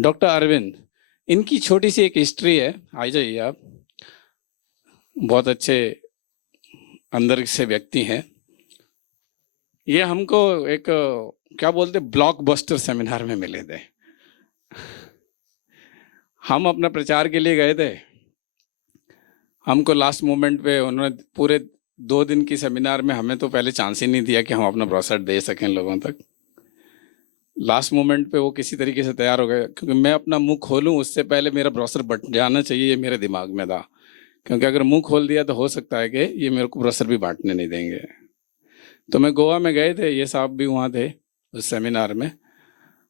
Doctor Arvind, इनकी छोटी सी एक हिस्ट्री है। आ जाइए आप। बहुत अच्छे अंदर से व्यक्ति हैं। ये हमको एक क्या बोलते ब्लॉकबस्टर सेमिनार में मिले थे। हम अपना प्रचार के लिए गए थे। हमको लास्ट मोमेंट पे उन्होंने पूरे 2 दिन की सेमिनार में हमें तो पहले चांस ही नहीं दिया कि हम अपना ब्रोशर दे सकें लोगों तक। लास्ट मोमेंट पे वो किसी तरीके से तैयार हो गए, क्योंकि मैं अपना मुंह खोलूं उससे पहले मेरा ब्रोशर बट जाना चाहिए, ये मेरे दिमाग में था। क्योंकि अगर मुंह खोल दिया तो हो सकता है कि ये मेरे को ब्रोशर भी बांटने नहीं देंगे। तो मैं गोवा में गए थे, ये साहब भी वहाँ थे उस सेमिनार में।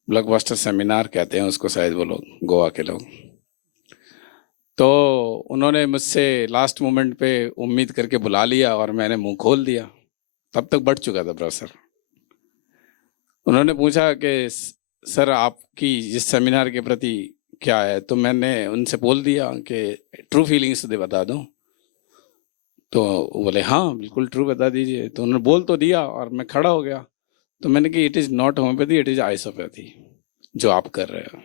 ब्लॉकबस्टर सेमिनार कहते हैं उसको शायद वो लोग, गोवा के लोग। तो उन्होंने मुझसे लास्ट मोमेंट पे उम्मीद करके बुला लिया और मैंने मुंह खोल दिया। तब तक बढ़ चुका था ब्रोशर। उन्होंने पूछा कि सर आपकी इस सेमिनार के प्रति क्या है, तो मैंने उनसे बोल दिया कि ट्रू फीलिंग्स दे बता दूं। तो वो बोले हाँ बिल्कुल ट्रू बता दीजिए। तो उन्होंने बोल तो दिया और मैं खड़ा हो गया। तो मैंने कि it is not homeopathy, it is isopathy जो आप कर रहे हो।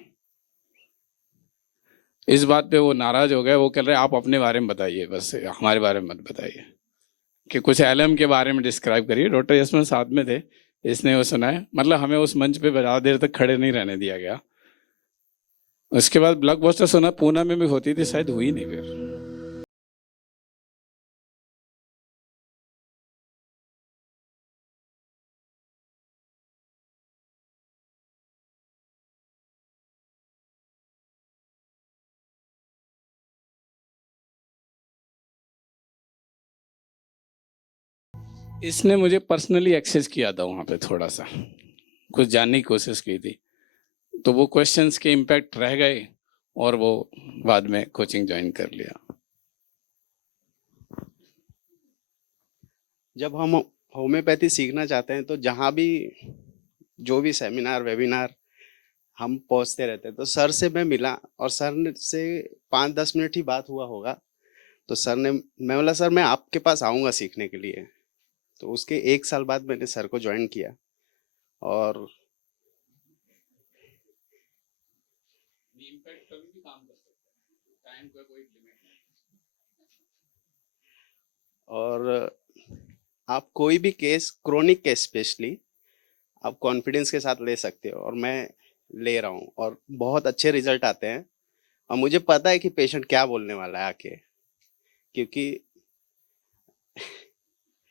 इस बात पे वो नाराज हो गए। वो कह रहे आप अपने बारे में बताइए, बस हमारे बारे में मत बताइए, कि कुछ एलएम के बारे में डिस्क्राइब करिए। डॉक्टर यशवंत साथ में थे, इसने वो सुनाया। मतलब हमें उस मंच पे ज़्यादा देर तक खड़े नहीं रहने दिया गया। उसके बाद ब्लॉकबस्टर सुना पूना में भी होती थी, शायद हुई नहीं फिर। इसने मुझे पर्सनली एक्सेस किया था वहाँ पे, थोड़ा सा कुछ जानने की कोशिश की थी। तो वो क्वेश्चंस के इम्पैक्ट रह गए और वो बाद में कोचिंग ज्वाइन कर लिया। जब हम होम्योपैथी सीखना चाहते हैं तो जहाँ भी जो भी सेमिनार वेबिनार हम पहुँचते रहते हैं, तो सर से मैं मिला और सर से 5-10 मिनट ही बात हुआ होगा। तो सर ने, मैं बोला सर मैं आपके पास आऊँगा सीखने के लिए। तो उसके 1 साल बाद मैंने सर को ज्वाइन किया। और और आप कोई भी केस, क्रोनिक केस स्पेशली, आप कॉन्फिडेंस के साथ ले सकते हो। और मैं ले रहा हूँ और बहुत अच्छे रिजल्ट आते हैं। और मुझे पता है कि पेशेंट क्या बोलने वाला है आके, क्योंकि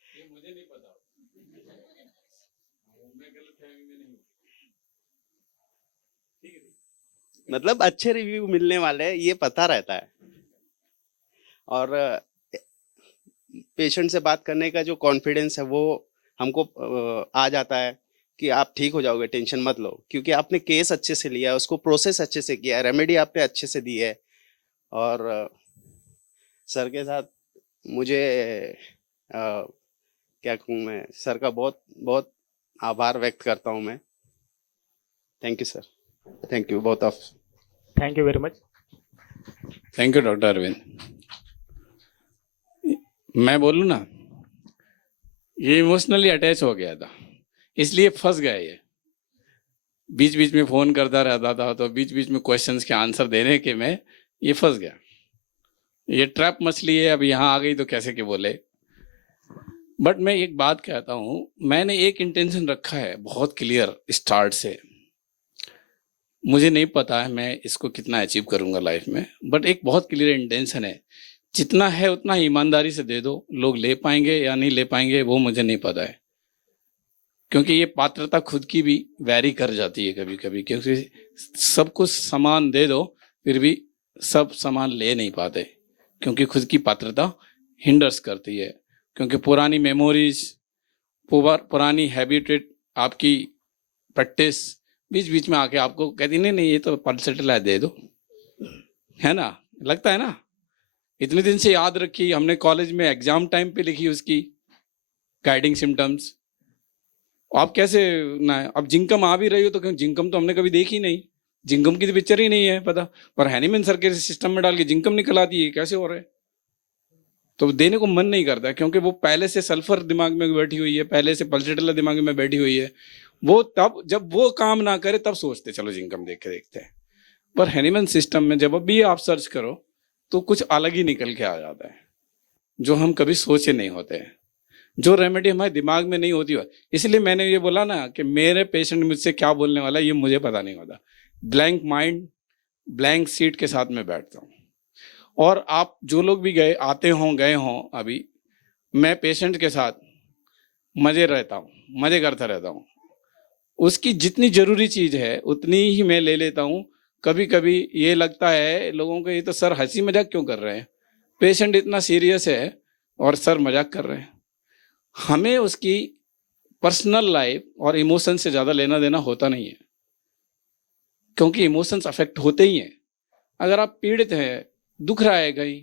ये मुझे नहीं पता। मैं गलतफहमी में नहीं। ठीक है। मतलब अच्छे रिव्यू मिलने वाले हैं, ये पता रहता है। और पेशेंट से बात करने का जो कॉन्फिडेंस है वो हमको आ जाता है कि आप ठीक हो जाओगे, टेंशन मत लो, क्योंकि आपने केस अच्छे से लिया है, उसको प्रोसेस अच्छे से किया है, रेमेडी आपने अच्छे से दी है। और सर के साथ मुझे क्या कहूँ, मैं सर का बहुत बहुत आभार व्यक्त करता हूँ मैं। Thank you sir, thank you both of. Thank you very much. Thank you doctor Arvind. मैं बोलूँ ना, ये इमोशनली अटैच हो गया था, इसलिए फंस गया। ये बीच बीच में फ़ोन करता रहता था, तो बीच बीच में क्वेश्चंस के आंसर देने के में ये फंस गया। ये ट्रैप मछली है, अब यहाँ आ गई तो कैसे के बोले। बट मैं एक बात कहता हूँ, मैंने एक इंटेंशन रखा है बहुत क्लियर स्टार्ट से। मुझे नहीं पता है मैं इसको कितना अचीव करूँगा लाइफ में, बट एक बहुत क्लियर इंटेंशन है। जितना है उतना ईमानदारी से दे दो। लोग ले पाएंगे या नहीं ले पाएंगे वो मुझे नहीं पता है, क्योंकि ये पात्रता खुद की भी वैरी कर जाती है कभी कभी। क्योंकि सब कुछ सामान दे दो फिर भी सब सामान ले नहीं पाते, क्योंकि खुद की पात्रता हिंडर्स करती है। क्योंकि पुरानी मेमोरीज, पुरानी हैबिटेट, आपकी प्रैक्टिस बीच बीच में आके आपको कहती नहीं नहीं ये तो पल्सेटल है, दे दो, है ना। लगता है ना, इतने दिन से याद रखी हमने, कॉलेज में एग्जाम टाइम पे लिखी उसकी गाइडिंग सिम्टम्स। आप कैसे ना, अब जिंकम आ भी रही हो तो क्यों, जिंकम तो हमने कभी देखी नहीं, जिंकम की तो पिक्चर ही नहीं है पता, पर हैनीमैन सर के सिस्टम में डाल के जिंकम निकल आती है, कैसे हो रहा है। तो देने को मन नहीं करता, क्योंकि वो पहले से सल्फर दिमाग में बैठी हुई है, पहले से पल्सेटल दिमाग में बैठी हुई है। वो तब जब वो काम ना करे तब सोचते चलो जिंकम देख के देखते हैं। पर हैनीमैन सिस्टम में जब भी आप सर्च करो तो कुछ अलग ही निकल के आ जाता है, जो हम कभी सोचे नहीं होते हैं, जो रेमेडी हमारे दिमाग में नहीं होती है। इसलिए मैंने ये बोला ना कि मेरे पेशेंट मुझसे क्या बोलने वाला है ये मुझे पता नहीं होता। ब्लैंक माइंड, ब्लैंक सीट के साथ में बैठता हूँ। और आप जो लोग भी आते हों गए हों, अभी मैं पेशेंट के साथ मजे करता रहता हूँ। उसकी जितनी ज़रूरी चीज़ है उतनी ही मैं ले लेता हूँ। कभी कभी ये लगता है लोगों को, ये तो सर हंसी मजाक क्यों कर रहे हैं, पेशेंट इतना सीरियस है और सर मजाक कर रहे हैं। हमें उसकी पर्सनल लाइफ और इमोशन से ज़्यादा लेना देना होता नहीं है, क्योंकि इमोशंस अफेक्ट होते ही हैं। अगर आप पीड़ित हैं, दुख रहा है कहीं,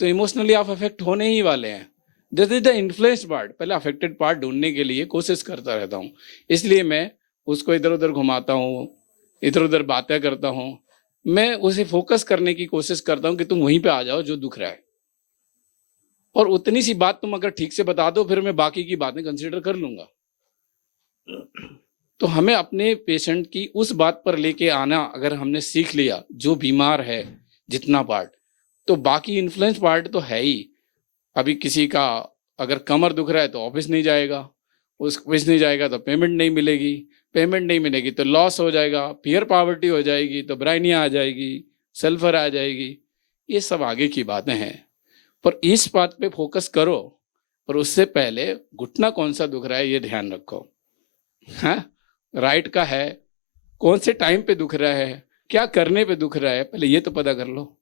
तो इमोशनली आप अफेक्ट होने ही वाले हैं। This is the influence part. पहले अफेक्टेड पार्ट ढूंढने के लिए कोशिश करता रहता हूँ, इसलिए मैं उसको इधर उधर घुमाता हूँ, इधर उधर बातें करता हूँ। मैं उसे फोकस करने की कोशिश करता हूँ कि तुम वहीं पे आ जाओ जो दुख रहा है, और उतनी सी बात तुम अगर ठीक से बता दो फिर मैं बाकी की बातें कंसिडर कर लूंगा। तो हमें अपने पेशेंट की उस बात पर लेके आना अगर हमने सीख लिया, जो बीमार है जितना पार्ट, तो बाकी इन्फ्लुएंस पार्ट तो है ही। अभी किसी का अगर कमर दुख रहा है तो ऑफिस नहीं जाएगा, ऑफिस नहीं जाएगा तो पेमेंट नहीं मिलेगी, पेमेंट नहीं मिलेगी तो लॉस हो जाएगा, फियर पॉवर्टी हो जाएगी तो ब्राइनिया आ जाएगी, सल्फर आ जाएगी। ये सब आगे की बातें हैं, पर इस बात पे फोकस करो। पर उससे पहले घुटना कौन सा दुख रहा है ये ध्यान रखो। हाँ, राइट का है, कौन से टाइम पे दुख रहा है, क्या करने पे दुख रहा है, पहले ये तो पता कर लो।